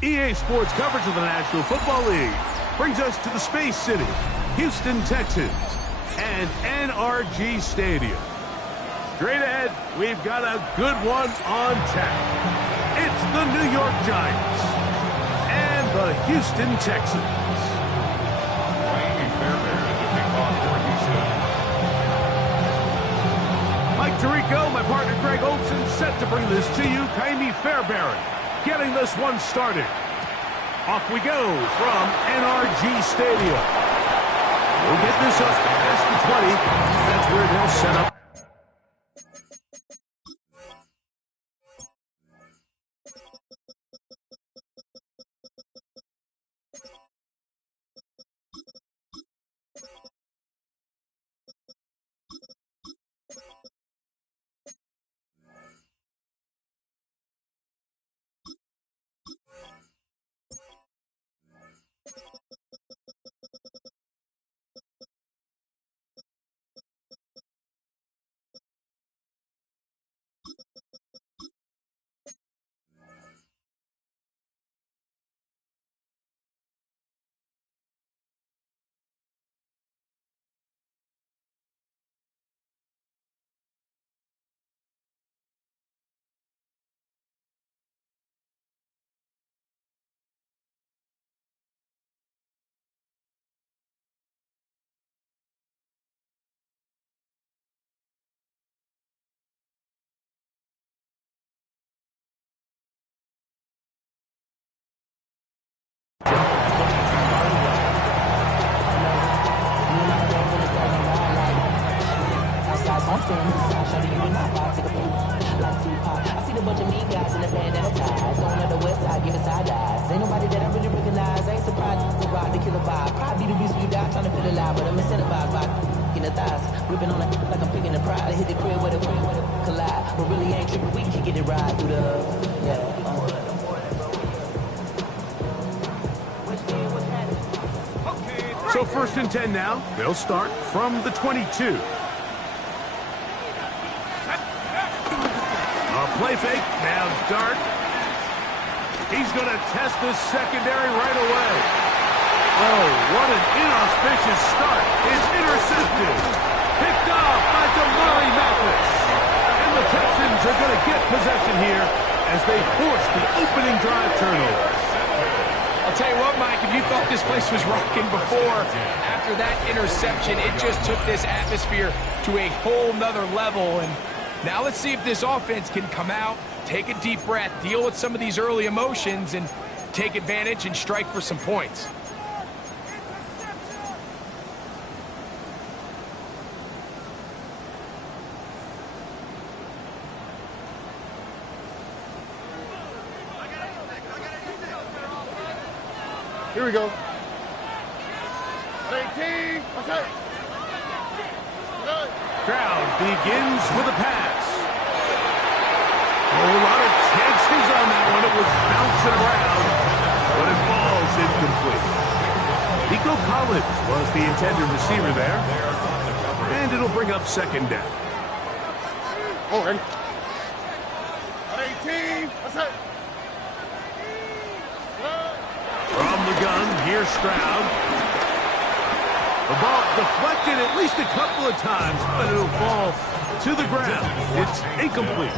EA Sports coverage of the National Football League brings us to the Space City, Houston, Texas, and NRG Stadium. Straight ahead, we've got a good one on tap. It's the New York Giants and the Houston Texans. Mike Tirico, my partner Greg Olson, set to bring this to you. Kaimi Fairbairn getting this one started. Off we go from NRG Stadium. We'll get this up past the 20. That's where they'll set up. I see the bunch of mean guys in the band and the ties. Going on the west side, giving side eyes. Ain't nobody that I really recognize. Ain't surprised to ride the killer vibe. Probably the reason you die trying to feel alive, but I'm incentivized by in the thighs. Gripping on it like I'm picking the prize. Hit the crib with a collide. But really ain't tripping, we can get it right through the So 1st and 10 now. They'll start from the 22. Play fake, now dart. He's going to test this secondary right away. Oh, what an inauspicious start. It's intercepted. Picked off by Damari Mathis. And the Texans are going to get possession here as they force the opening drive turnover. I'll tell you what, Mike, if you thought this place was rocking before, after that interception, it just took this atmosphere to a whole nother level. And now let's see if this offense can come out, take a deep breath, deal with some of these early emotions, and take advantage and strike for some points. Here we go. 18. Okay. Crowd begins with a pass. A whole lot of chances on that one. It was bouncing around, but it falls incomplete. Nico Collins was the intended receiver there. And it'll bring up 2nd down. Forward. 18. Okay. From the gun, here's Stroud. The ball deflected at least a couple of times, but it'll fall to the ground. It's incomplete.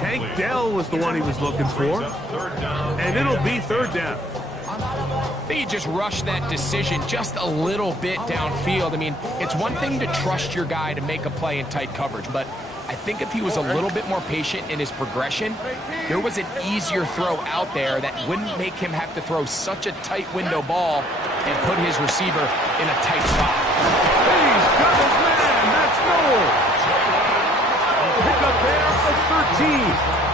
Tank Dell was the one he was looking for. And it'll be 3rd down. I think you just rushed that decision just a little bit downfield. I mean, it's one thing to trust your guy to make a play in tight coverage, but I think if he was a little bit more patient in his progression, there was an easier throw out there that wouldn't make him have to throw such a tight window ball and put his receiver in a tight spot. He's got his man. That's Noel. Pick up there of 13.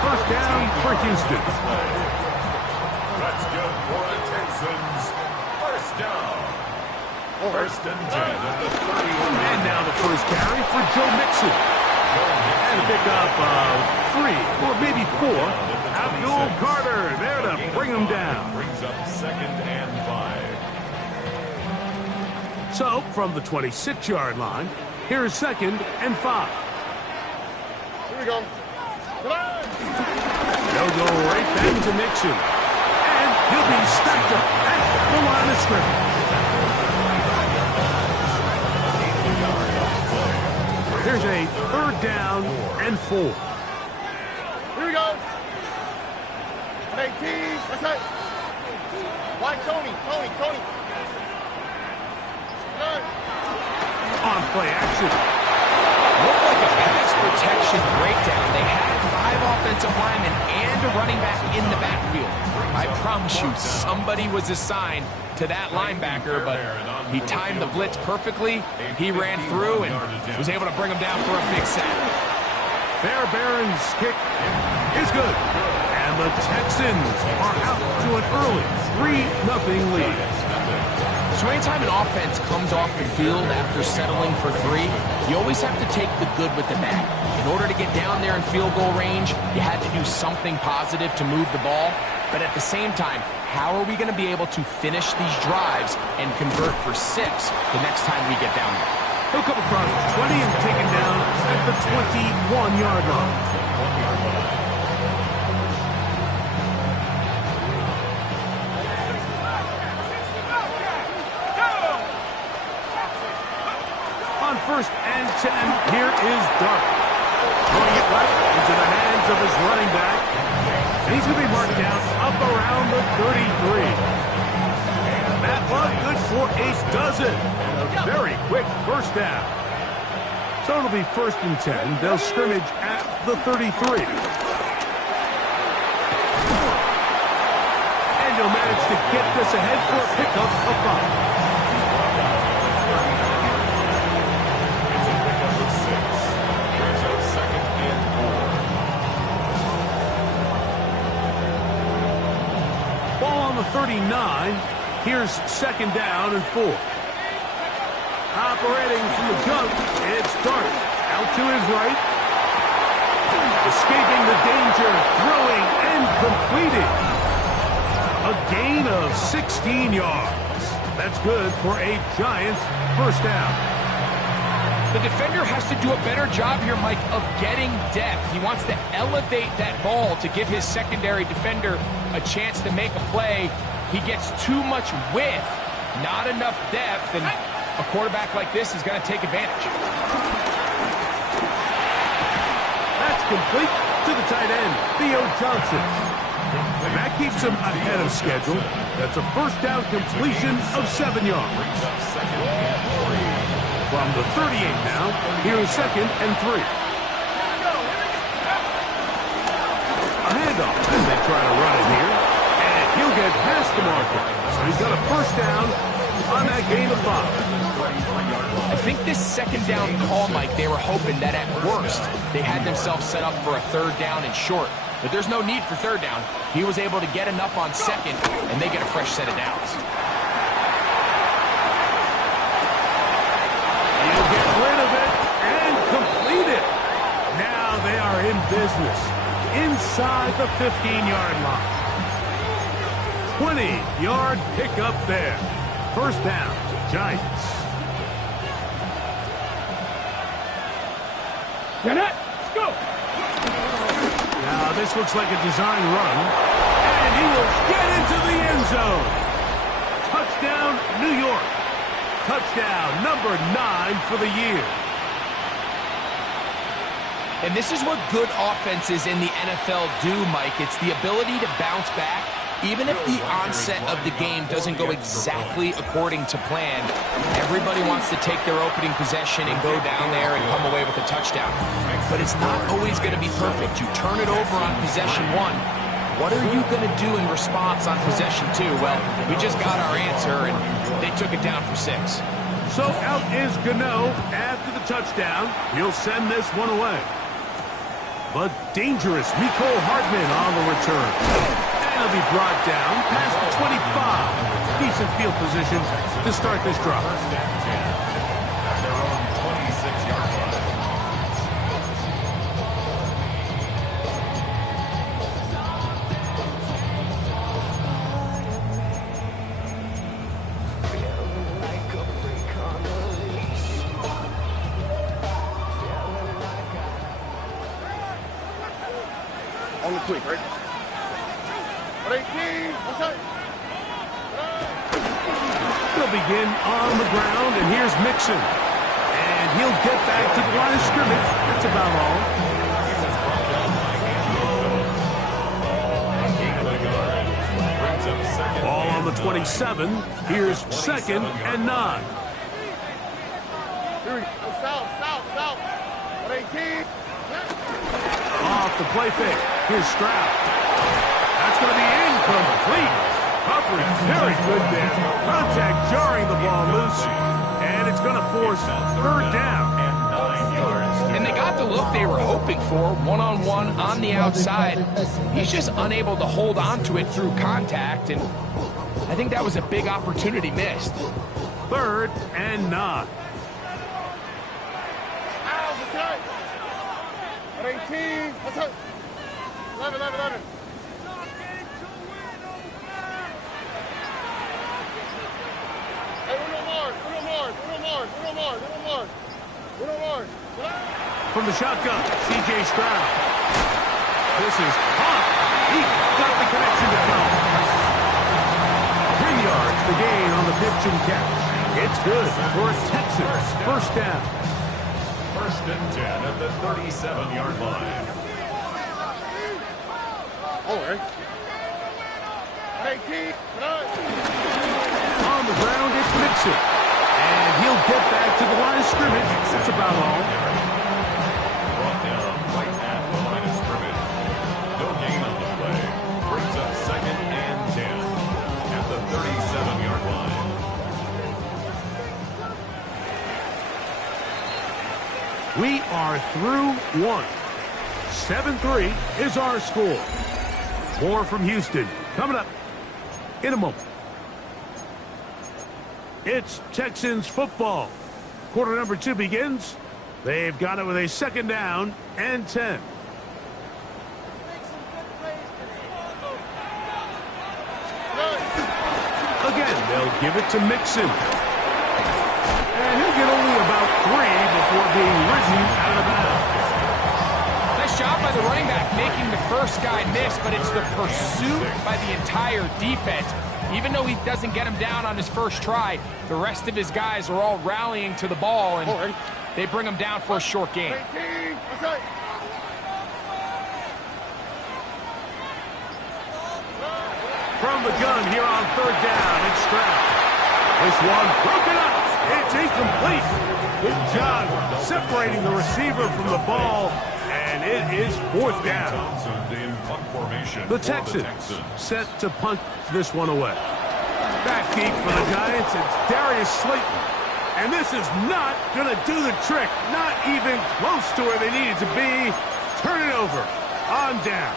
1st down for Houston. That's good for the Texans. 1st down. 1st and 10 at the 31. And now the first carry for Joe Mixon. And a pick up of 3 or maybe 4. Abdul Carter there to bring him down. Brings up 2nd and 5. So from the 26-yard line, here's 2nd and 5. Here we go. They'll go right back to Mixon. And He'll be stacked up at the line of scrimmage. Here's a 3rd down and 4. Here we go. 18. That's it. Why Tony? Tony. Good. On play action. Looked like a pass protection breakdown. They had 5 offensive linemen and a running back in the backfield. I promise you, somebody was assigned to that linebacker, but he timed the blitz perfectly. He ran through and was able to bring him down for a big sack. Fairbairn's kick is good. And the Texans are out to an early 3-0 lead. So anytime an offense comes off the field after settling for 3, you always have to take the good with the bad. In order to get down there in field goal range, you had to do something positive to move the ball. But at the same time, how are we going to be able to finish these drives and convert for 6 the next time we get down there? He'll come across 20 and taken down at the 21-yard line. On 1st and 10, here is Dart. Throwing it left into the hands of his running back. And he's going to be marked down up around the 33. That one good for a dozen. And a very quick 1st down. So it'll be 1st and 10. They'll scrimmage at the 33. And he'll manage to get this ahead for a pickup of 5. Ball on the 39. Here's 2nd down and 4. Operating from the gun, it's Dart. Out to his right. Escaping the danger, throwing and completing. A gain of 16 yards. That's good for a Giants 1st down. The defender has to do a better job here, Mike, of getting depth. He wants to elevate that ball to give his secondary defender a chance to make a play. He gets too much width, not enough depth, and a quarterback like this is going to take advantage. That's complete to the tight end, Theo Johnson. And that keeps him ahead of schedule. That's a 1st down completion of 7 yards. From the 38 now, here's 2nd and 3. A handoff as they try to run it here. And he'll get past the marker. So he's got a 1st down on that gain of 5. I think this 2nd down call, Mike, they were hoping that at worst they had themselves set up for a 3rd down and short. But there's no need for 3rd down. He was able to get enough on 2nd, and they get a fresh set of downs. He'll get rid of it and complete it. Now they are in business inside the 15-yard line. 20-yard pickup there. 1st down, Giants. Get it. Let's go. Now this looks like a design run. And he will get into the end zone. Touchdown, New York. Touchdown number 9 for the year. And this is what good offenses in the NFL do, Mike. It's the ability to bounce back. Even if the onset of the game doesn't go exactly according to plan, everybody wants to take their opening possession and go down there and come away with a touchdown. But it's not always going to be perfect. You turn it over on possession 1. What are you going to do in response on possession 2? Well, we just got our answer, and they took it down for 6. So out is Gano after the touchdown. He'll send this one away. But dangerous Mecole Hardman on the return. And he'll be brought down past the 25. Decent field position to start this drive. Their own 26-yard line. On the quick, right? 18. What's that? They'll begin on the ground, and here's Mixon. And he'll get back to the line of scrimmage. That's about all. Ball on the 27. Here's 2nd and 9. South. 18. Off the play fake. Here's Stroud. That's going to be incomplete. Coverage very good there. Contact jarring the ball loose. And it's going to force 3rd down. And they got the look they were hoping for, one-on-one on the outside. He's just unable to hold on to it through contact, and I think that was a big opportunity missed. 3rd and 9. 18. 11. Hey, Uno more. From the shotgun, C.J. Stroud. This is hot. He got the connection to come. 3 yards the gain on the pitch and catch. It's good for a Texans 1st down. 1st and 10 at the 37-yard line. Oh, 18. On the ground, it's Mixon. And he'll get back to the line of scrimmage. That's about all. Brought down right at the line of scrimmage. No gain on the play. Brings up 2nd and 10 at the 37-yard line. We are through 1. 7-3 is our score. More from Houston coming up in a moment. It's Texans football. Quarter number 2 begins. They've got it with a 2nd down and 10. Again, they'll give it to Mixon. And he'll get only about 3 before being ridden out of bounds. Nice job by the running back making the first guy miss, but it's the pursuit by the entire defense. Even though he doesn't get him down on his first try, the rest of his guys are all rallying to the ball, and they bring him down for a short gain. From the gun here on 3rd down, it's Stroud. This one broken up. It's incomplete. Good job separating the receiver from the ball, and it is 4th down. The Texans set to punt this one away. Back deep for the Giants, it's Darius Slayton. And this is not going to do the trick. Not even close to where they needed to be. Turn it over on down.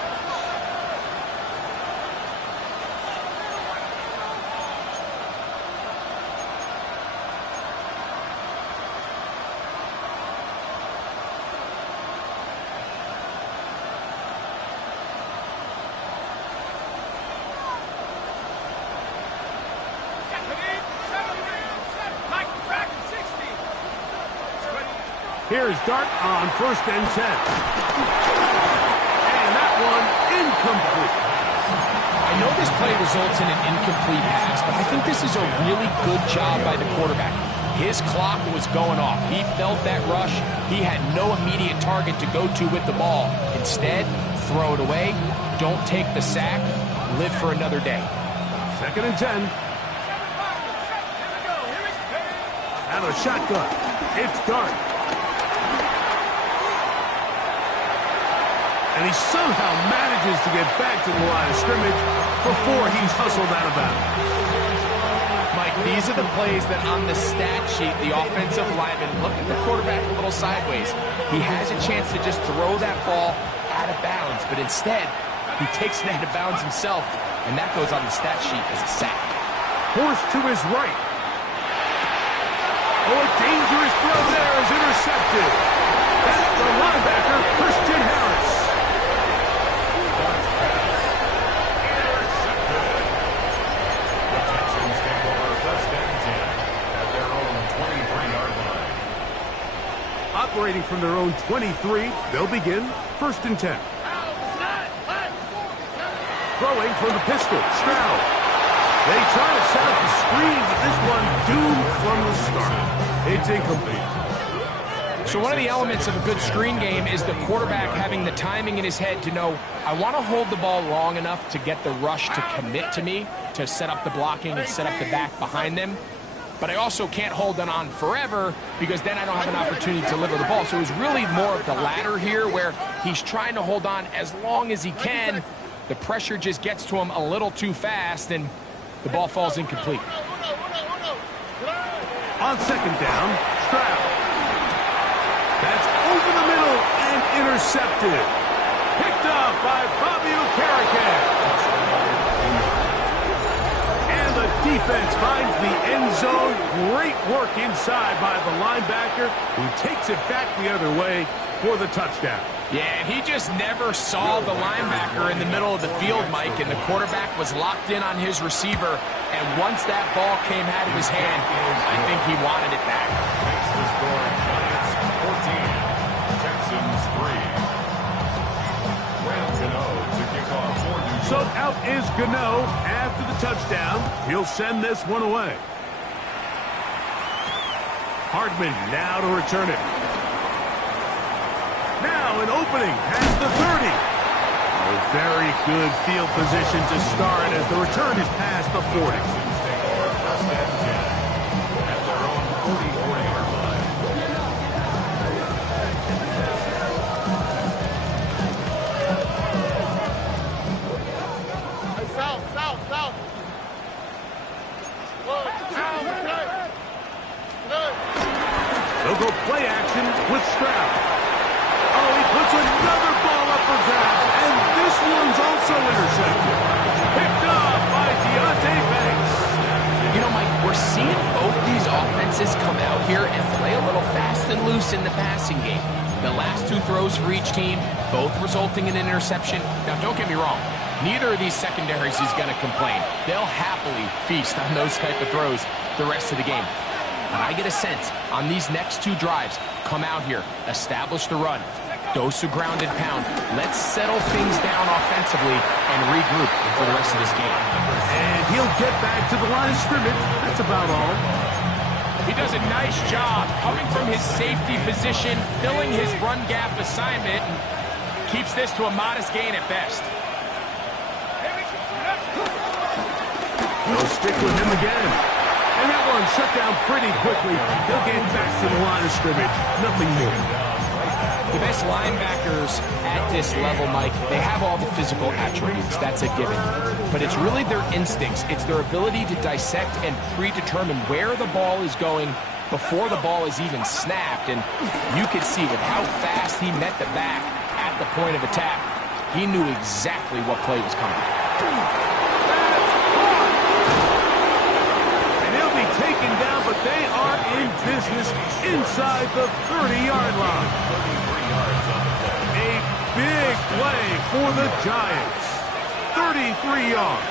Here's Dart on 1st and 10. And that one incomplete. I know this play results in an incomplete pass, but I think this is a really good job by the quarterback. His clock was going off. He felt that rush. He had no immediate target to go to with the ball. Instead, throw it away. Don't take the sack. Live for another day. 2nd and 10. Out of the shotgun. It's Dart. And he somehow manages to get back to the line of scrimmage before he's hustled out of bounds. Mike, these are the plays that on the stat sheet, the offensive lineman, look at the quarterback a little sideways. He has a chance to just throw that ball out of bounds, but instead, he takes it out of bounds himself, and that goes on the stat sheet as a sack. Forced to his right. Oh, a dangerous throw there is intercepted. That's the linebacker, Christian Harris. Operating from their own 23, they'll begin 1st and 10. Throwing from the pistol, Stroud. They try to set up the screen, but this one doomed from the start. It's incomplete. So one of the elements of a good screen game is the quarterback having the timing in his head to know, I want to hold the ball long enough to get the rush to commit to me, to set up the blocking and set up the back behind them. But I also can't hold it on forever because then I don't have an opportunity to deliver the ball. So it was really more of the latter here where he's trying to hold on as long as he can. The pressure just gets to him a little too fast and the ball falls incomplete. On second down, Stroud. That's over the middle and intercepted. Picked up by Bobby Okereke. And the defense finds the end zone. Great work inside by the linebacker who takes it back the other way for the touchdown. Yeah, he just never saw the linebacker in the middle of the field, Mike, and the quarterback was locked in on his receiver. And once that ball came out of his hand, I think he wanted it back. Makes the score Giants 14, Texans 3. Graham Gano to kick off for New York. So out is Gano after the touchdown. He'll send this one away. Hardman now to return it. Now an opening past the 30. A very good field position to start as the return is past the 40. Texans take over first and 10 at their own 44-yard line. South. They'll go play action with Stroud. Oh, he puts another ball up for grabs, and this one's also intercepted. Picked up by Deontay Banks. You know, Mike, we're seeing both these offenses come out here and play a little fast and loose in the passing game. The last two throws for each team, both resulting in an interception. Now, don't get me wrong. Neither of these secondaries is going to complain. They'll happily feast on those type of throws the rest of the game. But I get a sense on these next two drives, come out here, establish the run, dose of ground and pound. Let's settle things down offensively and regroup for the rest of this game. And he'll get back to the line of scrimmage. That's about all. He does a nice job coming from his safety position, filling his run gap assignment, and keeps this to a modest gain at best. They'll stick with him again. And that one shut down pretty quickly. He'll get back to the line of scrimmage. Nothing more. The best linebackers at this level, Mike, they have all the physical attributes. That's a given. But it's really their instincts. It's their ability to dissect and predetermine where the ball is going before the ball is even snapped. And you could see with how fast he met the back at the point of attack, he knew exactly what play was coming. Taken down, but they are in business inside the 30-yard line. A big play for the Giants. 33 yards.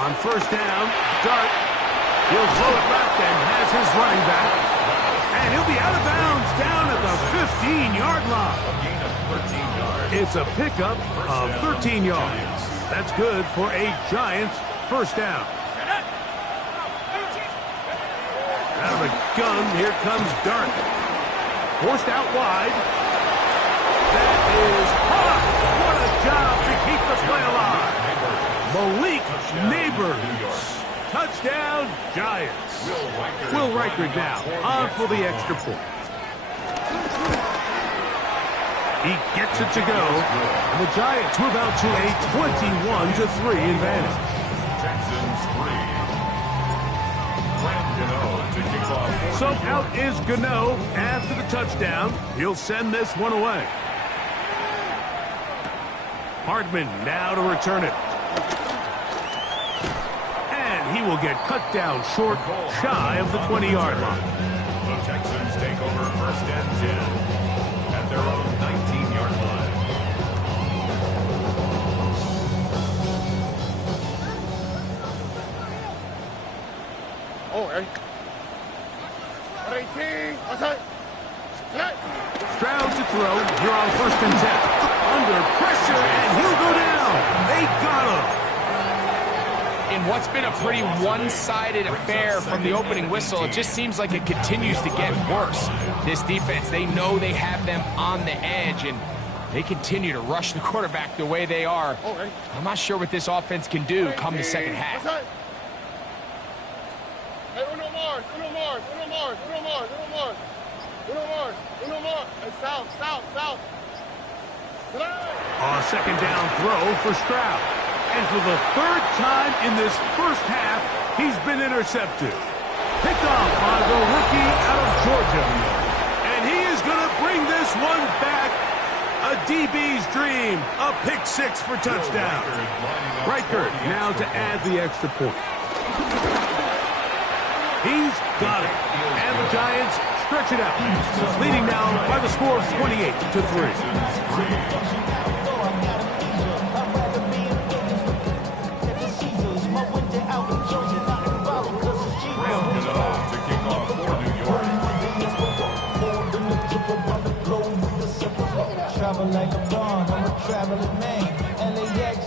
On first down, Dart. He'll throw it left and has his running back. And he'll be out of bounds down at the 15-yard line. It's a pickup of 13 yards. That's good for a Giants first down. Out of the gun, here comes Dart. Forced out wide. That is Huff. What a job to keep the play alive. Malik Neighbors. Touchdown, Giants. Will Reichert now on for the extra point. He gets it to go, and the Giants move out to a 21-3 advantage. Texans 3. Graham Gano to kick off. So out is Gano after the touchdown. He'll send this one away. Hardman now to return it. And he will get cut down short, shy of the 20-yard line. The Texans take over first and 10. At their own 19-yard line. Oh, hey. 18. What's that? Stroud to throw. Here on 1st and 10. Under pressure, and he'll go down. They got him. In what's been a pretty one-sided affair from the opening whistle, it just seems like it continues to get worse. This defense, they know they have them on the edge, and they continue to rush the quarterback the way they are. I'm not sure what this offense can do come the second half. Hey, uno more. Hey, south. On 2nd down throw for Stroud. And for the 3rd time in this first half, he's been intercepted. Picked off by the rookie out of Georgia. And he is going to bring this one back. A DB's dream. A pick 6 for touchdown. Riker now to add the extra point. He's got it. And the Giants stretch it out. Leading now by the score of 28-3.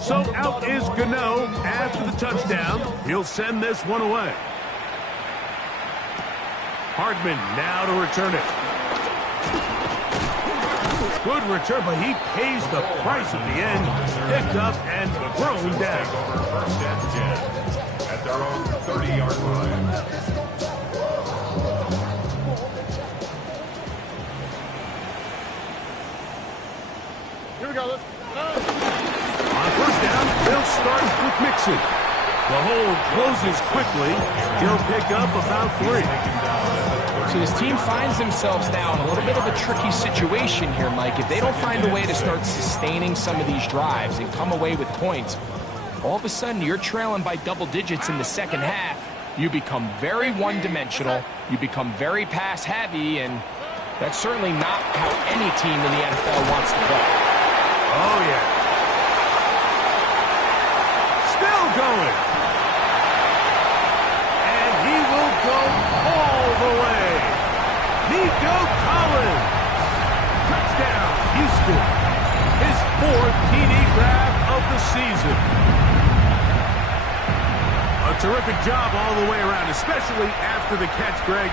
So out is Gano after the touchdown. He'll send this one away. Hardman now to return it. Good return, but he pays the price at the end. Picked up and thrown down. 1st and 10 at their own 30-yard line. Here we go. Let's go. On 1st down, they'll start with Mixon. The hold closes quickly. He'll pick up about 3. So this team finds themselves now in a little bit of a tricky situation here, Mike. If they don't find a way to start sustaining some of these drives and come away with points, all of a sudden you're trailing by double digits in the second half. You become very one-dimensional. You become very pass-heavy, and that's certainly not how any team in the NFL wants to play. Oh, yeah. Still going. And he will go all the way. Nico Collins. Touchdown, Houston. His 4th TD grab of the season. A terrific job all the way around, especially after the catch, Greg,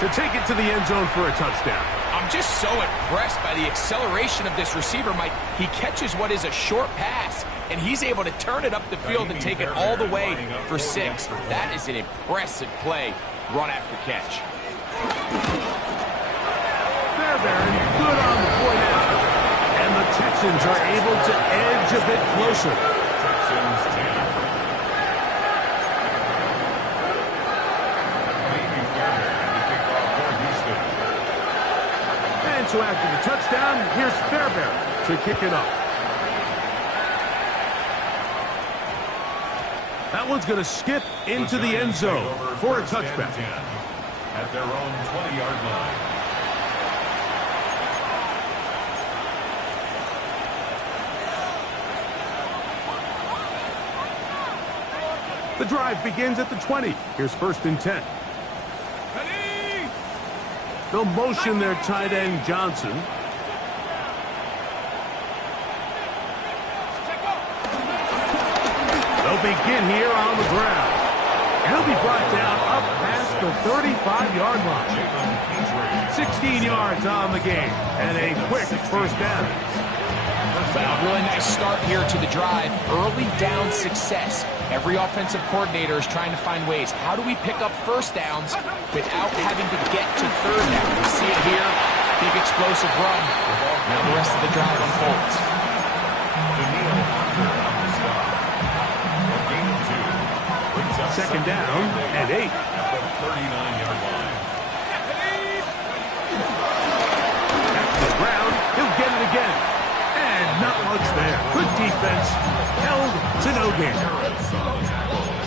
to take it to the end zone for a touchdown. I'm just so impressed by the acceleration of this receiver, Mike. He catches what is a short pass, and he's able to turn it up the field and take it all the way for 6. That is an impressive play, run after catch. Fairbairn, good on the point after. And the Texans are able to edge a bit closer. Texans 10. And so after the touchdown, here's Fairbairn to kick it off. That one's going to skip into the end zone for a touchback. At their own 20-yard line. The drive begins at the 20. Here's 1st and 10. They'll motion their tight end, Johnson. They'll begin here on the ground. And he'll be brought down up past the 35-yard line. 16 yards on the game. And a quick 1st down. Well, really nice start here to the drive. Early down success. Every offensive coordinator is trying to find ways. How do we pick up 1st downs without having to get to 3rd down? We see it here. Big explosive run. Now the rest of the drive unfolds. Second down and 8. At the 39-yard line. Back to the ground. He'll get it again. And not much there. Good defense. Held to no gain.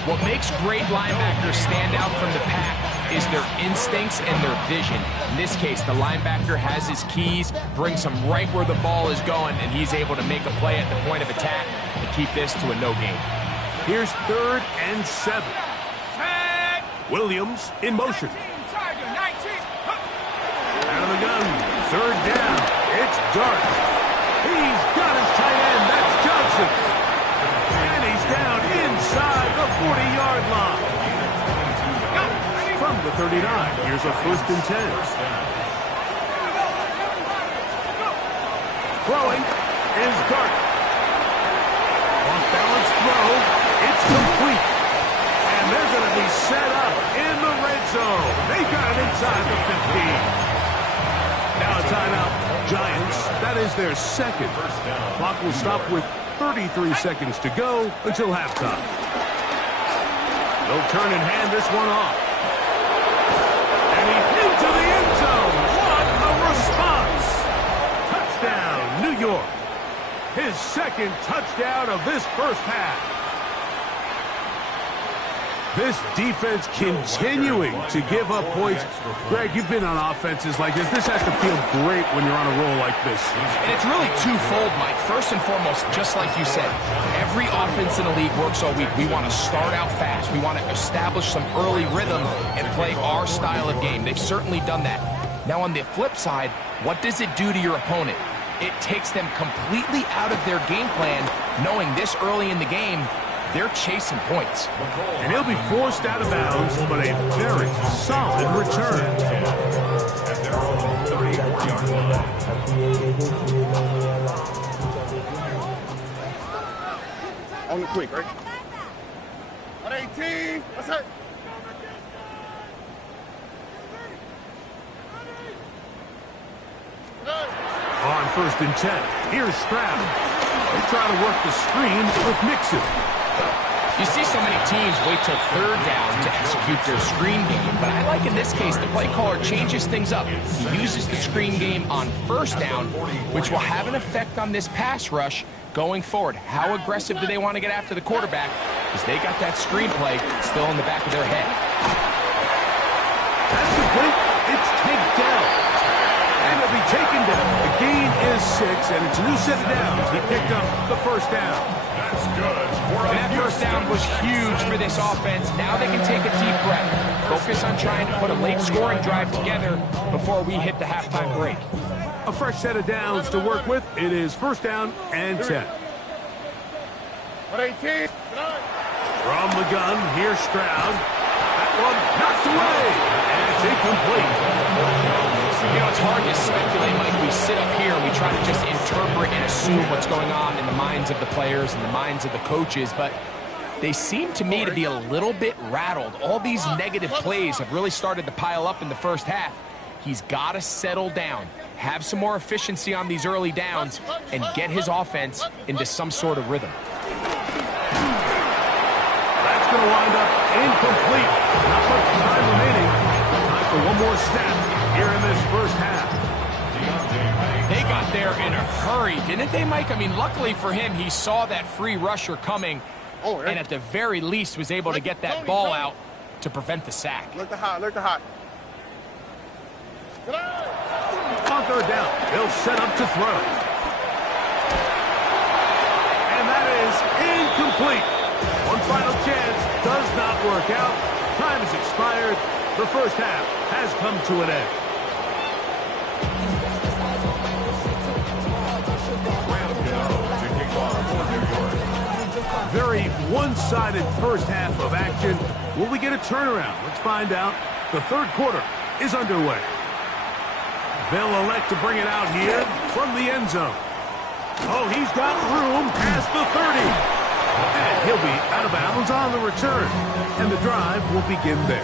What makes great linebackers stand out from the pack is their instincts and their vision. In this case, the linebacker has his keys, brings him right where the ball is going, and he's able to make a play at the point of attack and keep this to a no gain. Here's 3rd and 7. Williams in motion. Out of the gun. Dart. He's got his tight end. That's Johnson. And he's down inside the 40-yard line. From the 39, here's a 1st and 10. Throwing is Dart. Off-balance throw. It's complete. And they're going to be set up in the red zone. They got it inside the 15. Now a timeout. Giants. That is their 2nd. Clock will stop with 33 seconds to go until halftime. They'll turn and hand this one off. And he's into the end zone. What a response. Touchdown, New York. His 2nd touchdown of this first half. This defense continuing to give up points. Greg, you've been on offenses like this. This has to feel great when you're on a roll like this. And it's really twofold, Mike. First and foremost, just like you said, every offense in the league works all week. We want to start out fast. We want to establish some early rhythm and play our style of game. They've certainly done that. Now, on the flip side, what does it do to your opponent? It takes them completely out of their game plan, knowing this early in the game, they're chasing points. And he'll be forced out of bounds, but a very solid return. At their own 34-yard line. On the quick, right? 118. What's that? On 1st and 10, here's Stroud. They try to work the screen with Mixon. You see so many teams wait till 3rd down to execute their screen game, but I like in this case the play caller changes things up. He uses the screen game on 1st down, which will have an effect on this pass rush going forward. How aggressive do they want to get after the quarterback? Because they got that screen play still in the back of their head. That's the point. It's takedown. And it'll be taken down. The gain is 6, and it's a new set of downs. He picked up the 1st down. That's good. And that 1st down was huge for this offense. Now they can take a deep breath. Focus on trying to put a late scoring drive together before we hit the halftime break. A fresh set of downs to work with. It is 1st down and 10. 118. From the gun, here's Stroud. That one knocked away, and it's incomplete. You know, it's hard to speculate, Mike. We sit up here and we try to just interpret and assume what's going on in the minds of the players and the minds of the coaches, but they seem to me to be a little bit rattled. All these negative plays have really started to pile up in the first half. He's got to settle down, have some more efficiency on these early downs, and get his offense into some sort of rhythm. That's going to wind up incomplete. Not much time remaining. Time for one more snap here in this first half. They got there in a hurry, didn't they, Mike? I mean, luckily for him, he saw that free rusher coming, and at the very least was able to get that ball out to prevent the sack. Look the hot, look the hot. On 3rd down, they'll set up to throw. And that is incomplete. One final chance does not work out. Time has expired. The first half has come to an end. Very one-sided first half of action. Will we get a turnaround? Let's find out. The 3rd quarter is underway. They'll elect to bring it out here from the end zone. Oh, he's got room past the 30. And he'll be out of bounds on the return. And the drive will begin there.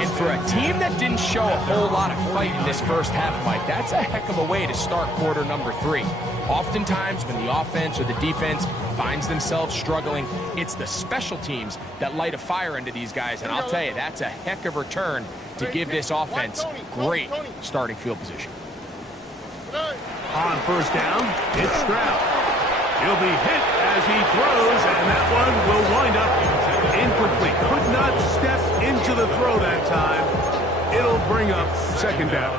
And for a team that didn't show a whole lot of fight in this first half, Mike, that's a heck of a way to start quarter number 3. Oftentimes, when the offense or the defense finds themselves struggling, it's the special teams that light a fire into these guys. And I'll tell you, that's a heck of a return to give this offense great starting field position. On 1st down, it's Stroud. He'll be hit as he throws, and that one will wind up incomplete. Could not step into the throw that time. It'll bring up 2nd down.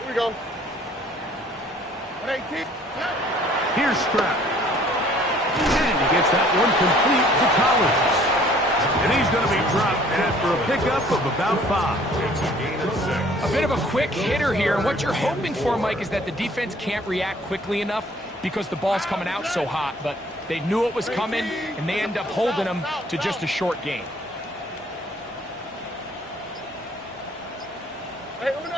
Here we go. 118. Here's Stroud. And he gets that one complete to Collins. And he's going to be dropped after a pickup of about 5. It's a gain of 6. A bit of a quick hitter here, and what you're hoping for, Mike, is that the defense can't react quickly enough because the ball's coming out so hot, but they knew it was coming, and they end up holding them to just a short gain. Hey, uno.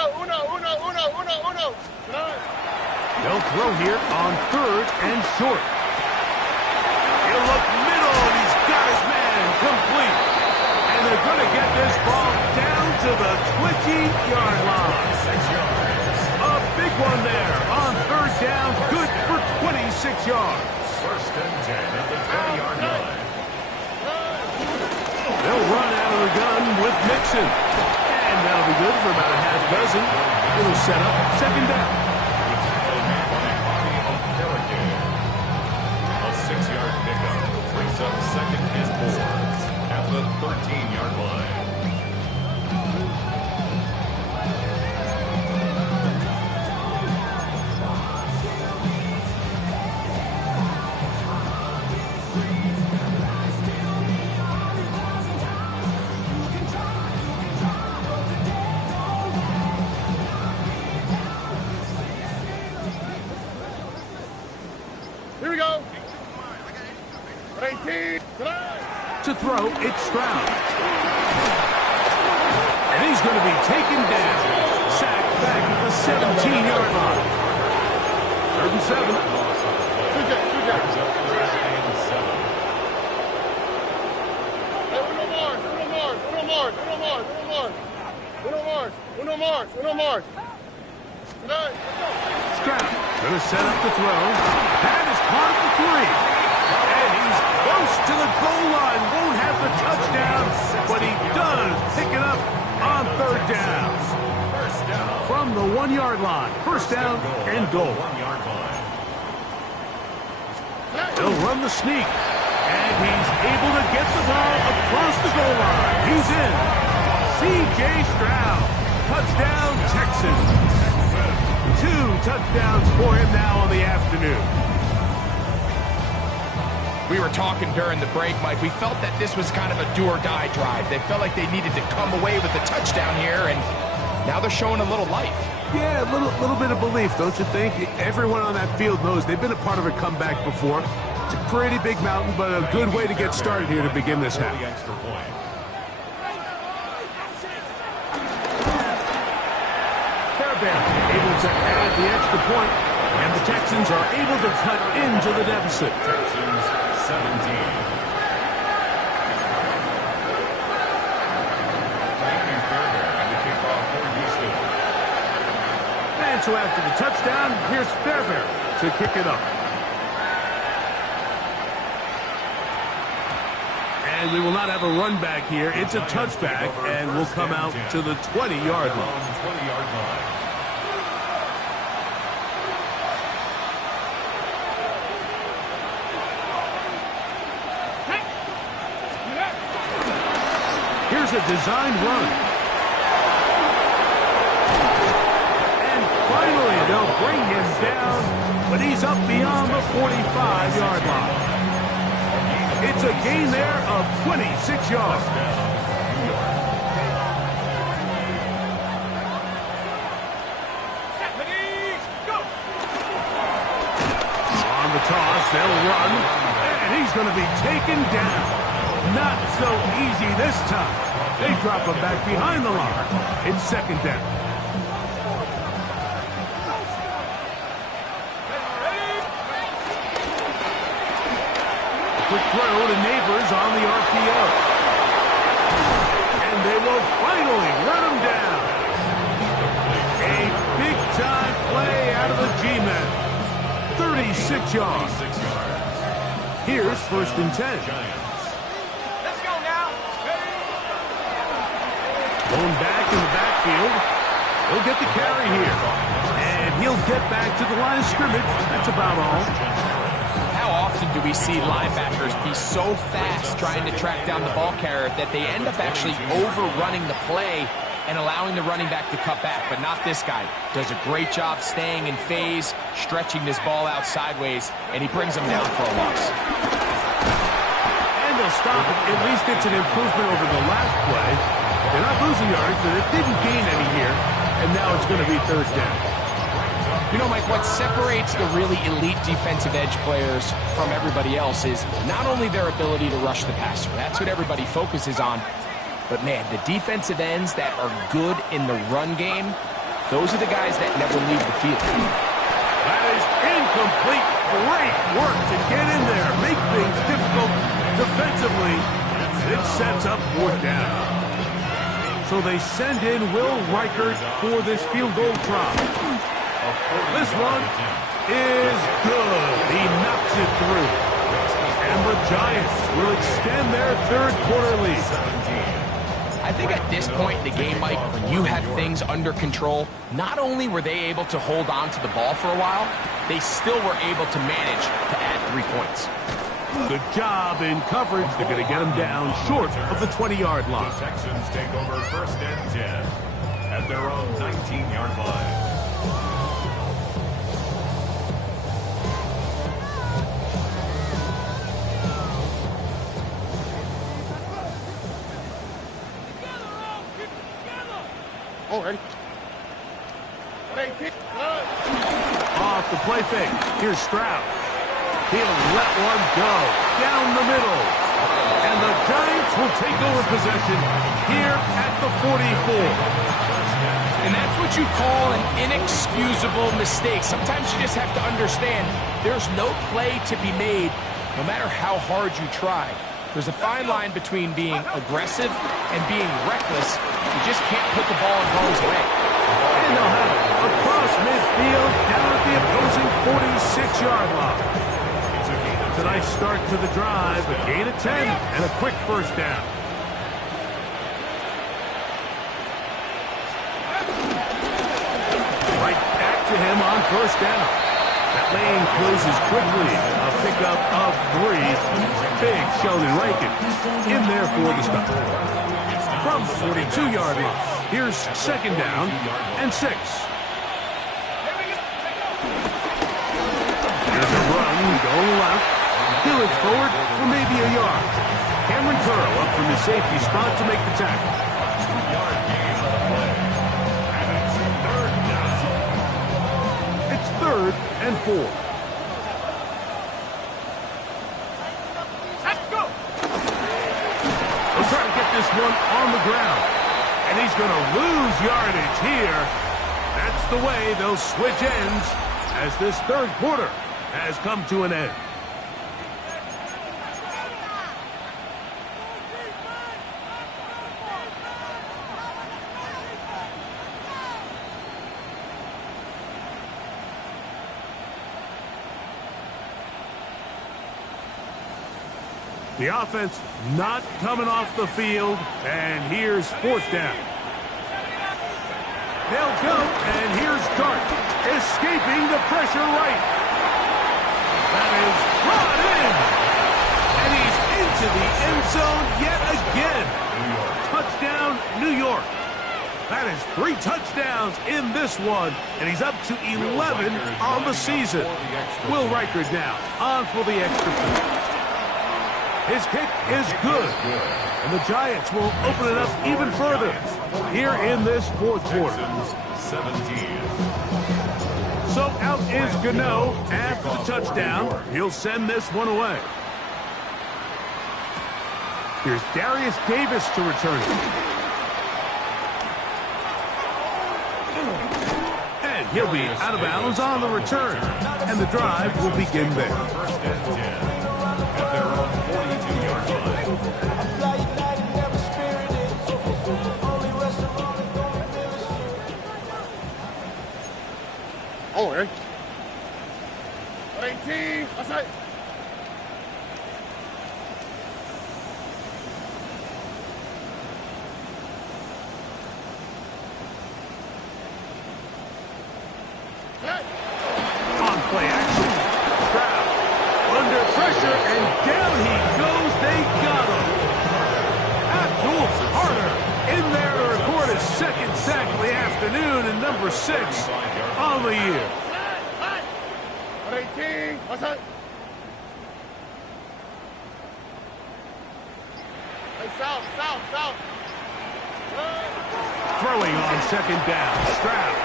They'll throw here on 3rd and short. He'll look middle, and he's got his man complete. And they're going to get this ball down to the 20-yard line. 6 yards. A big one there on 3rd down, good for 26 yards. First and 10 at the 20-yard line. They'll run out of the gun with Mixon. And that'll be good for about a half dozen. It'll set up 2nd down. A 6-yard pickup brings up 2nd and 4 at the 13-yard line. Here we go. 18. To throw, it's Stroud. And he's going to be taken down. Sacked back at the 17-yard line. 3rd and 7. Uno more. Stroud going to set up the throw. That is caught at the 3. And he's close to the goal line. Won't have the touchdown, but he does pick it up on 3rd down. From the 1-yard line. 1st down and goal. 1-yard line. They'll run the sneak. And he's able to get the ball across the goal line. He's in. C.J. Stroud. Touchdown, Texans. 2 touchdowns for him now on the afternoon. We were talking during the break, Mike. We felt that this was kind of a do-or-die drive. They felt like they needed to come away with the touchdown here, and now they're showing a little life. Yeah, a little bit of belief, don't you think? Everyone on that field knows they've been a part of a comeback before. It's a pretty big mountain, but a good way to get started here to begin this half. The extra point. Able to add the extra point, and the Texans are able to cut into the deficit. Texans 17. Andy Fairbairn at the kickoff for Houston. And so after the touchdown, here's Fairbairn to kick it up. And we will not have a run back here. It's a touchback, and we'll come out to the 20-yard line. 20-yard line. Here's a designed run. And finally, they'll bring him down, but he's up beyond the 45-yard line. It's a gain there of 26 yards. On the toss, they'll run, and he's going to be taken down. Not so easy this time. They drop him back behind the line. It's 2nd down. Quick throw to Neighbors on the RPO. And they will finally run him down. A big-time play out of the G-men. 36 yards. Here's 1st and 10. Let's go now. Going back in the backfield. He'll get the carry here. And he'll get back to the line of scrimmage. That's about all. How often do we see linebackers be so fast trying to track down the ball carrier that they end up actually overrunning the play and allowing the running back to cut back? But not this guy. Does a great job staying in phase, stretching this ball out sideways, and he brings them down for a loss. And a they'll stop it. At least it's an improvement over the last play. They're not losing yards, but it didn't gain any here. And now it's going to be third down. You know, Mike, what separates the really elite defensive edge players from everybody else is not only their ability to rush the passer. That's what everybody focuses on. But, man, the defensive ends that are good in the run game, those are the guys that never leave the field. That is incomplete. Great work to get in there, make things difficult defensively. It sets up fourth down. So they send in Will Reichert for this field goal try. This one is good. He knocks it through. And the Giants will extend their third quarter lead. I think at this point in the game, Mike, when you had things under control, not only were they able to hold on to the ball for a while, they still were able to manage to add 3 points. Good job in coverage. They're going to get them down short of the 20-yard line. The Texans take over first and 10 at their own 19-yard line. Oh, ready? Off the play fake. Here's Stroud. He'll let one go down the middle. And the Giants will take over possession here at the 44. And that's what you call an inexcusable mistake. Sometimes you just have to understand there's no play to be made no matter how hard you try. There's a fine line between being aggressive and being reckless. You just can't put the ball in harm's way. And they'll have it across midfield down at the opposing 46-yard line. It's a nice start to the drive, a gain of 10 and a quick first down. Right back to him on first down. That lane closes quickly. A pickup of 3. Big Sheldon Rankin in there for the stop. From the 42-yard line, here's second down and 6. Here's a run going left. He'll look forward for maybe a yard. Cameron Curl up from the safety spot to make the tackle. It's third and 4. This one on the ground, and he's going to lose yardage here. That's the way they'll switch ends as this third quarter has come to an end. The offense not coming off the field, and here's fourth down. They'll go, and here's Dart, escaping the pressure right. That is brought in, and he's into the end zone yet again. Touchdown, New York. That is 3 touchdowns in this one, and he's up to 11 on the season. Will Reichert now on for the extra point. His kick is good, and the Giants will open it up even further here in this fourth quarter. 17. So out is Gano after the touchdown. He'll send this one away. Here's Darius Davis to return it. And he'll be out of bounds on the return, and the drive will begin there. First and 10 at their own 42-yard line. Oh, Eric. 18. Outside. On play action. Stroud under pressure, and down he goes. They got him. Abdul Carter in there to record his second sack of the afternoon, and number 6 on the year. 18. Outside. Hey, south, south, south. Throwing on second down. Stroud.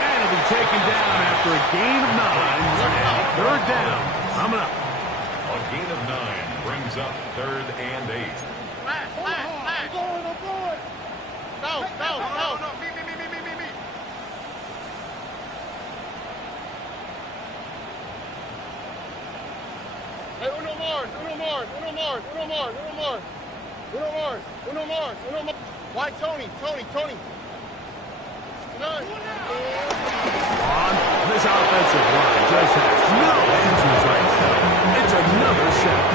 And it'll be taken down after a gain of 9. And third down. Coming up. A gain of 9 brings up 3rd and 8. Flat, flat, flat. I'm going. South, south, south. No, me. Hey, uno more. Why, Tony? None. On this offensive line just has no answers right now. It's another sack.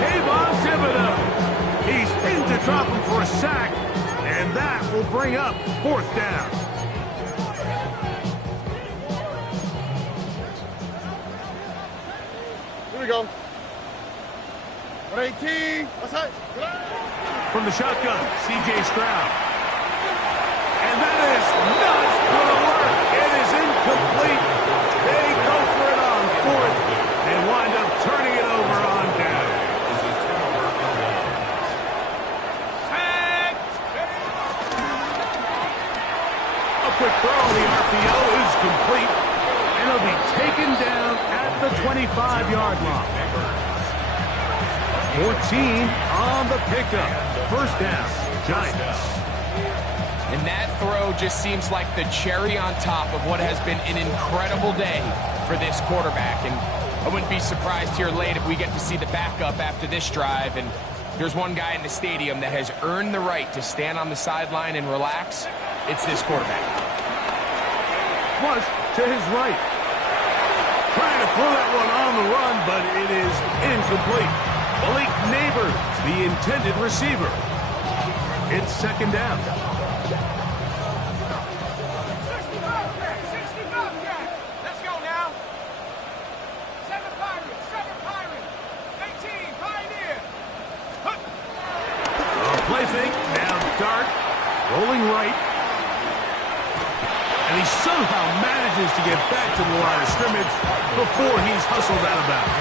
Kayvon Thibodeau. He's in to drop him for a sack. And that will bring up 4th down. Here we go. 118. What's that? From the shotgun, C.J. Stroud. And that is not going to work. It is incomplete. They go for it on 4th and wind up turning it over on down. A quick throw on the RPO is complete. And it'll be taken down at the 25-yard line. 14 on the pickup. 1st down, Giants. And that throw just seems like the cherry on top of what has been an incredible day for this quarterback. And I wouldn't be surprised here late if we get to see the backup after this drive. And there's one guy in the stadium that has earned the right to stand on the sideline and relax. It's this quarterback. Flush to his right. Trying to throw that one on the run, but it is incomplete. Malik Neighbors, the intended receiver. It's 2nd down. Let's go now. 7 Pirates, 18 Pioneer. Play fake, now Dart, rolling right. And he somehow manages to get back to the line of scrimmage before he's hustled out of bounds.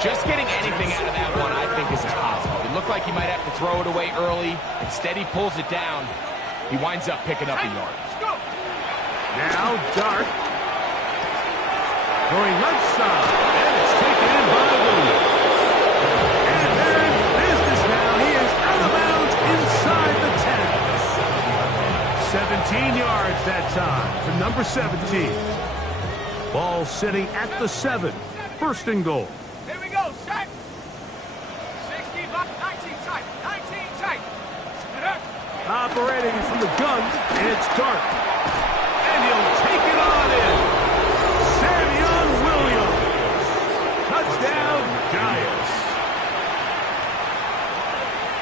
Just getting anything out of that one, I think, is impossible. It looked like he might have to throw it away early. Instead, he pulls it down. He winds up picking up a yard. Now Dart. Going left side. And it's taken in by Williams. And they're in business now. He is out of bounds inside the 10. 17 yards that time to number 17. Ball sitting at the 7. 1st and goal. Here we go, set. 60, 19 tight, 19 tight. Operating from the gun, it's Dart. And he'll take it on in. Samuel Williams. Touchdown, Giants.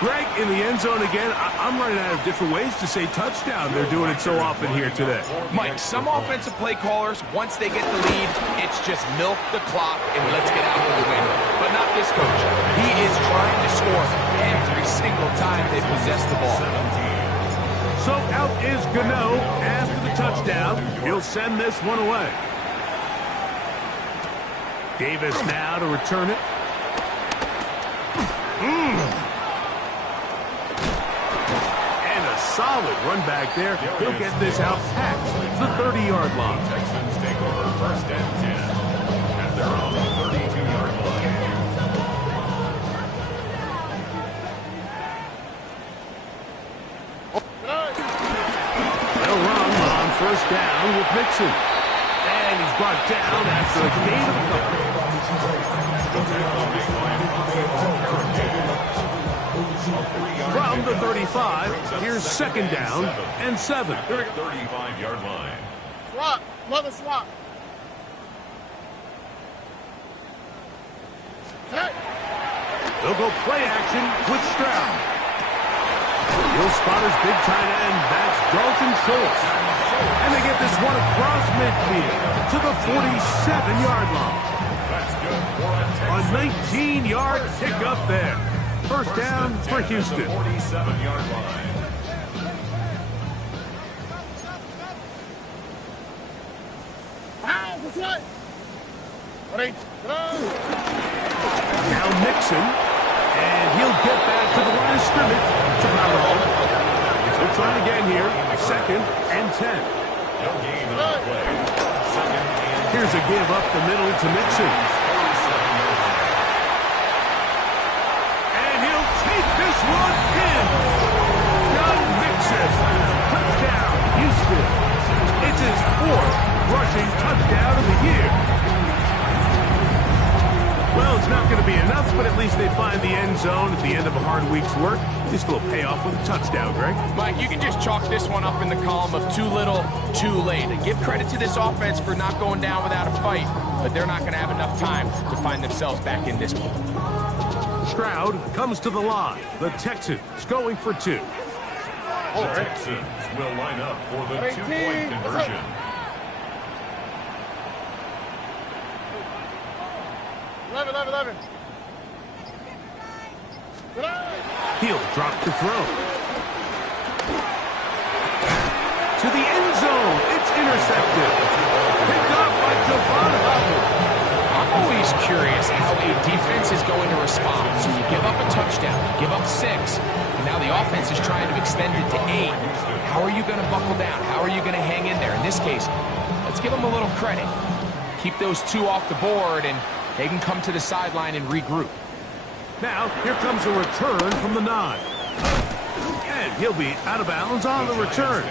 Greg, in the end zone again. I'm running out of different ways to say touchdown. They're doing it so often here today. Mike, some offensive play callers, once they get the lead, it's just milk the clock and let's get out with the win. But not this coach. He is trying to score every single time they possess the ball. So out is Gano after the touchdown. He'll send this one away. Davis now to return it. And a solid run back there. He'll get this out past the 30-yard line. Texans take over 1st and 10 at their own 32-yard line. They'll run on 1st down with Mixon. And he's brought down after a gain of a couple. From the 35, here's 2nd down and 7. 35-yard line. Swap. Mother swap. Hey. They'll go play action with Stroud. He'll spot his big tight end. That's Dalton Schultz. And they get this one across midfield to the 47-yard line. That's good for A 19-yard pickup there. 1st down for Houston. 47-yard line. What? Ready? Now Mixon. And he'll line of scrimmage. It's about all. We'll try again here. 2nd and 10. No gain on the play. 2nd and 10. Here's a give up the middle to Mixon. And he'll take this one in. Go Mixon. Touchdown, Houston. It's his 4th rushing touchdown of the year. Well, it's not going to be enough, but at least they find the end zone at the end of a hard week's work. This will pay off with a touchdown, Greg. Mike, you can just chalk this one up in the column of too little, too late. And give credit to this offense for not going down without a fight, but they're not going to have enough time to find themselves back in this one. Stroud comes to the line. The Texans going for 2. The Texans will line up for the 2-point conversion. He'll drop to throw. To the end zone. It's intercepted. Picked up by Javon Howard. I'm always curious how a defense is going to respond. So you give up a touchdown, you give up 6, and now the offense is trying to extend it to 8. How are you going to buckle down? How are you going to hang in there? In this case, let's give them a little credit. Keep those 2 off the board, and they can come to the sideline and regroup. Now, here comes a return from the 9. And he'll be out of bounds on the return.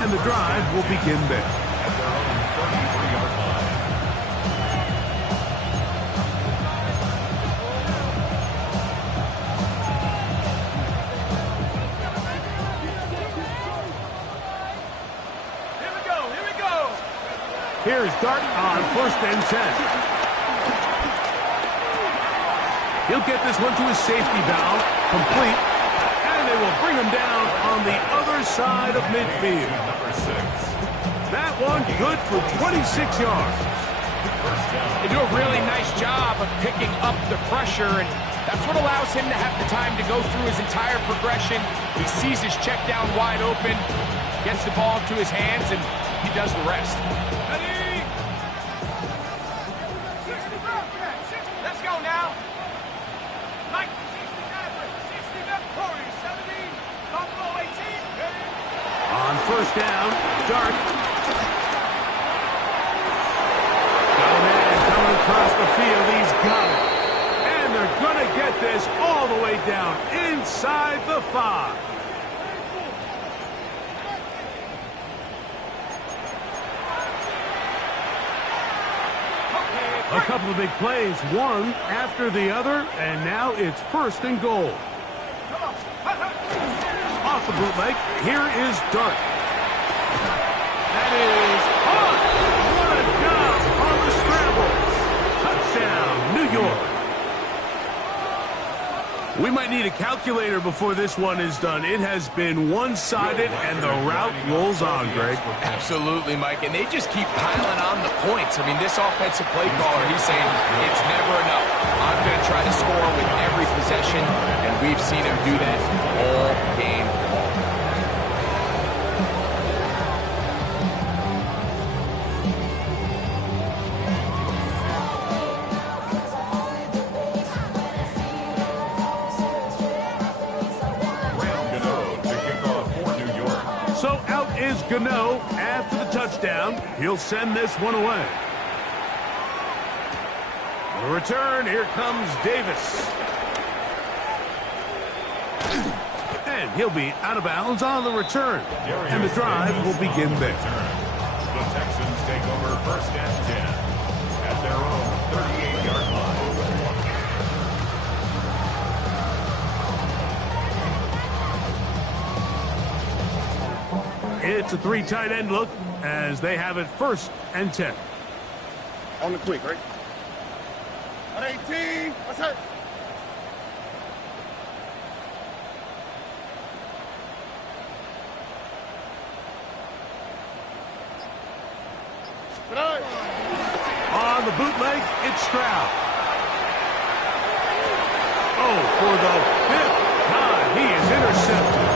And the drive will begin there. At their own 33-yard line. Here we go. Here's Dart on 1st and 10. He'll get this one to his safety valve, complete, and they will bring him down on the other side of midfield. Number 6. That one good for 26 yards. They do a really nice job of picking up the pressure, and that's what allows him to have the time to go through his entire progression. He sees his check down wide open, gets the ball into his hands, and he does the rest. Ready? 60, let's go now. Mike, 60, 70, Buffalo 18. Ready? On 1st down, Dart. Got a man coming across the field. He's got it. And they're going to get this all the way down inside the 5. A couple of big plays, one after the other, and now it's 1st and goal. Off the bootleg, here is Dart. That is off. What a job on the scramble. Touchdown, New York. We might need a calculator before this one is done. It has been one-sided, and the route rolls on, Greg. Absolutely, Mike, and they just keep piling on the points. I mean, this offensive play caller, he's saying it's never enough. I'm going to try to score with every possession, and we've seen him do that all game long. So out is Gano after the touchdown. He'll send this one away. The return, here comes Davis. And he'll be out of bounds on the return. And the drive will begin there. The Texans take over 1st and 10 at their own 38-yard line. It's a 3 tight end look as they have it 1st and 10. On the quick, right? On 18. What's that? On the bootleg, it's Stroud. Oh, for the 5th time, he is intercepted.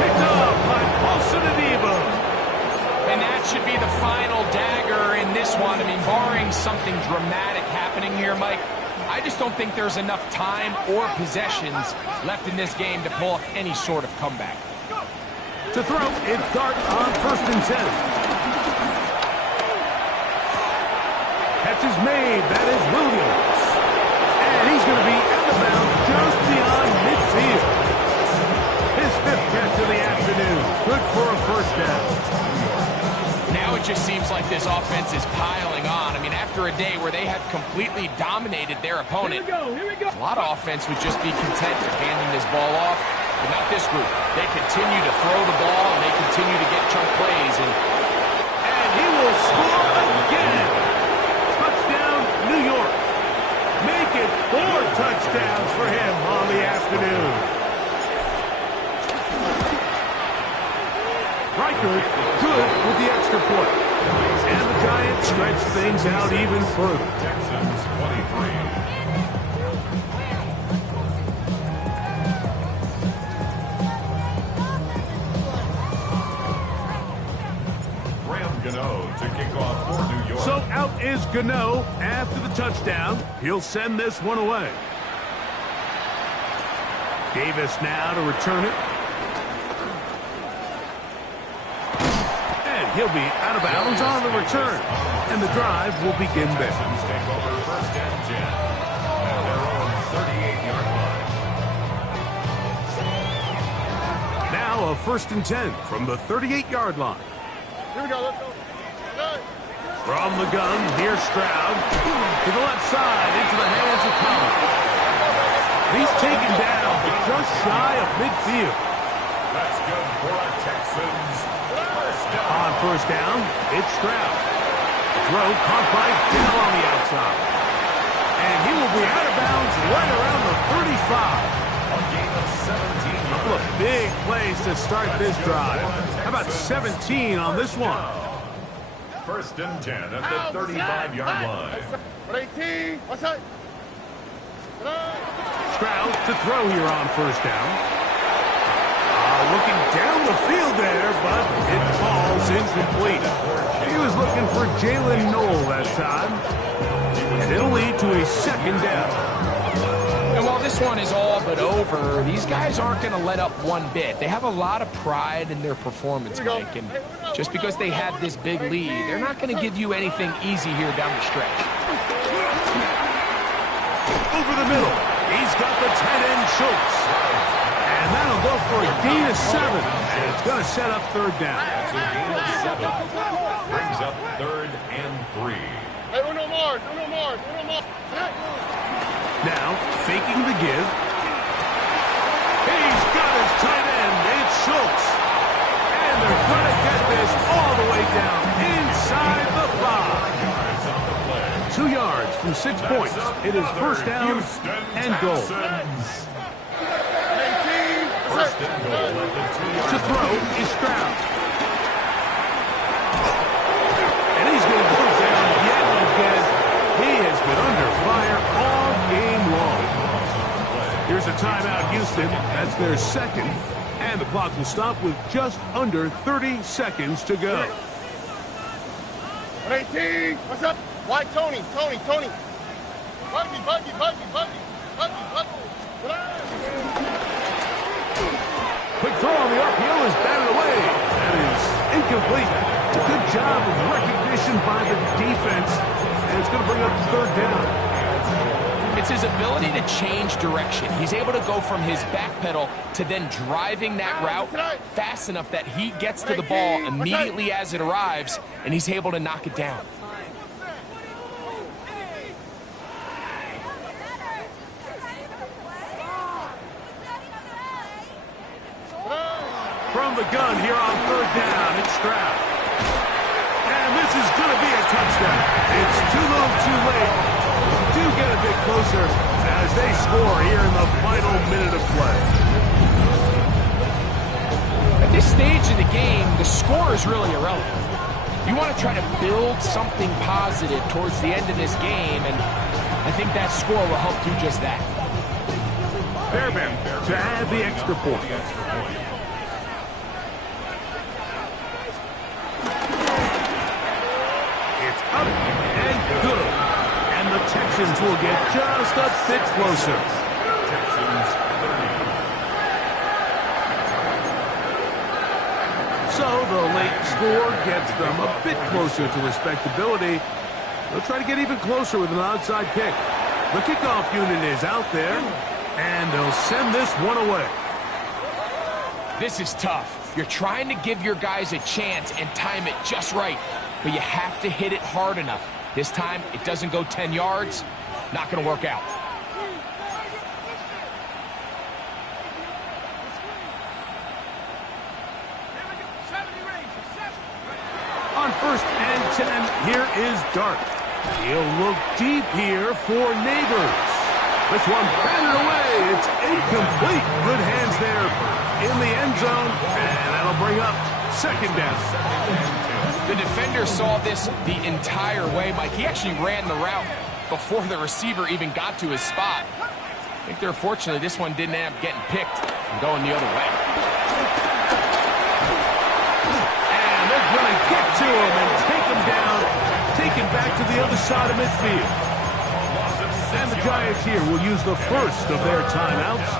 Picked up by Paulson Adebo. And that should be the final dagger in this one. I mean, barring something dramatic happening here, Mike, I just don't think there's enough time or possessions left in this game to pull off any sort of comeback. To throw, it's Dart on 1st and 10. Catch is made. That is Williams. And he's going to be out of bounds just beyond midfield. His 5th catch of the afternoon. Good for a 1st down. Now it just seems like this offense is piling on. I mean, after a day where they have completely dominated their opponent, a lot of offense would just be content with handing this ball off. But not this group. They continue to throw the ball, and they continue to get chunk plays. And he will score again. Touchdown, New York. Make it 4 touchdowns for him on the afternoon. Riker, good with the extra point. And the Giants stretch things out even further. Texans 23. To kick off for New York. So out is Gano after the touchdown. He'll send this one away. Davis now to return it. And he'll be out of bounds on the return. And the drive will begin there. Take over 1st and 10 at their own 38-yard line. Now a 1st and 10 from the 38-yard line. Here we go, let's go. From the gun, here's Stroud. To the left side, into the hands of Collins. He's taken down, but just shy of midfield. That's good for our Texans. 1st down. On 1st down, it's Stroud. Throw caught by Dell on the outside. And he will be out of bounds right around the 35. A gain of 17 yards. A big place to start this drive. How about 17 on this one? 1st and 10 at the 35-yard line. 18. What's that? Stroud to throw here on 1st down. Looking down the field there, but it falls incomplete. He was looking for Jalen Noel that time. And it'll lead to a 2nd down. And while this one is all but over, these guys aren't going to let up one bit. They have a lot of pride in their performance, Mike. And just because they had this big lead, they're not going to give you anything easy here down the stretch. Over the middle, he's got the tight end Schultz. And that'll go for a gain of 7. And it's going to set up 3rd down. That's a gain of 7. Brings up 3rd and 3. Hey, uno more. Now, faking the give. He's got his tight end. It's Schultz. And they're going to get this all the way down inside the 5. 2 yards from 6 points. It is 1st down and goal. 1st and goal at the 2-yard To throw is Stroud. And he's going to go down yet again. He has been under fire all game long. Here's a timeout, Houston. That's their 2nd. And the clock will stop with just under 30 seconds to go. 18. What's up? Why, Tony. Buggy. Quick throw on the RPO is batted away. That is incomplete. It's a good job of recognition by the defense. And it's going to bring up 3rd down. It's his ability to change direction. He's able to go from his back pedal to then driving that route fast enough that he gets to the ball immediately as it arrives, and he's able to knock it down. From the gun here on 3rd down, it's Stroud. And this is going to be a touchdown. It's too little too late. Do get a bit closer as they score here in the final minute of play. At this stage of the game, the score is really irrelevant. You want to try to build something positive towards the end of this game, and I think that score will help do just that. Fairbairn to add the extra point. It's up and good. And the Texans Texans will get just a bit closer. Texans 30. So the late score gets them a bit closer to respectability. They'll try to get even closer with an onside kick. The kickoff unit is out there, and they'll send this one away. This is tough. You're trying to give your guys a chance and time it just right, but you have to hit it hard enough. This time, it doesn't go 10 yards. Not going to work out. On 1st and 10, here is Dart. He'll look deep here for Neighbors. This one batted away. It's incomplete. Good hands there in the end zone, and that'll bring up 2nd down. The defender saw this the entire way, Mike. He actually ran the route before the receiver even got to his spot. I think they're fortunate this one didn't end up getting picked and going the other way. And they're going to get to him and take him down, take him back to the other side of midfield. And the Giants here will use the first of their timeouts,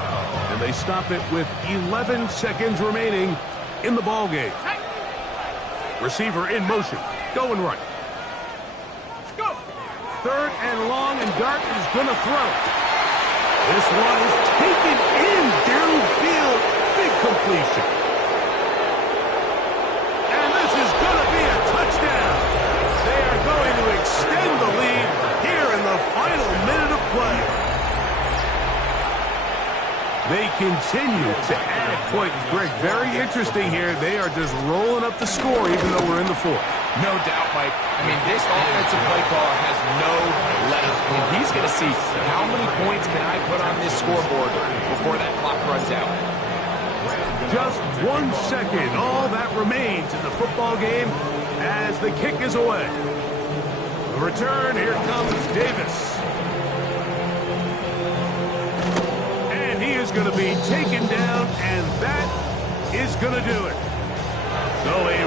and they stop it with 11 seconds remaining in the ball game. Receiver in motion, going right. 3rd and long, and Dart is going to throw. This one is taken in downfield. Big completion. And this is going to be a touchdown. They are going to extend the lead here in the final minute of play. They continue to add points. Greg, very interesting here. They are just rolling up the score even though we're in the 4th. No doubt, Mike. I mean, this offensive play caller has no let-up. I mean, he's going to see how many points can I put on this scoreboard before that clock runs out. Just 1 second. All that remains in the football game as the kick is away. The return, here comes Davis. And he is going to be taken down, and that is going to do it. So a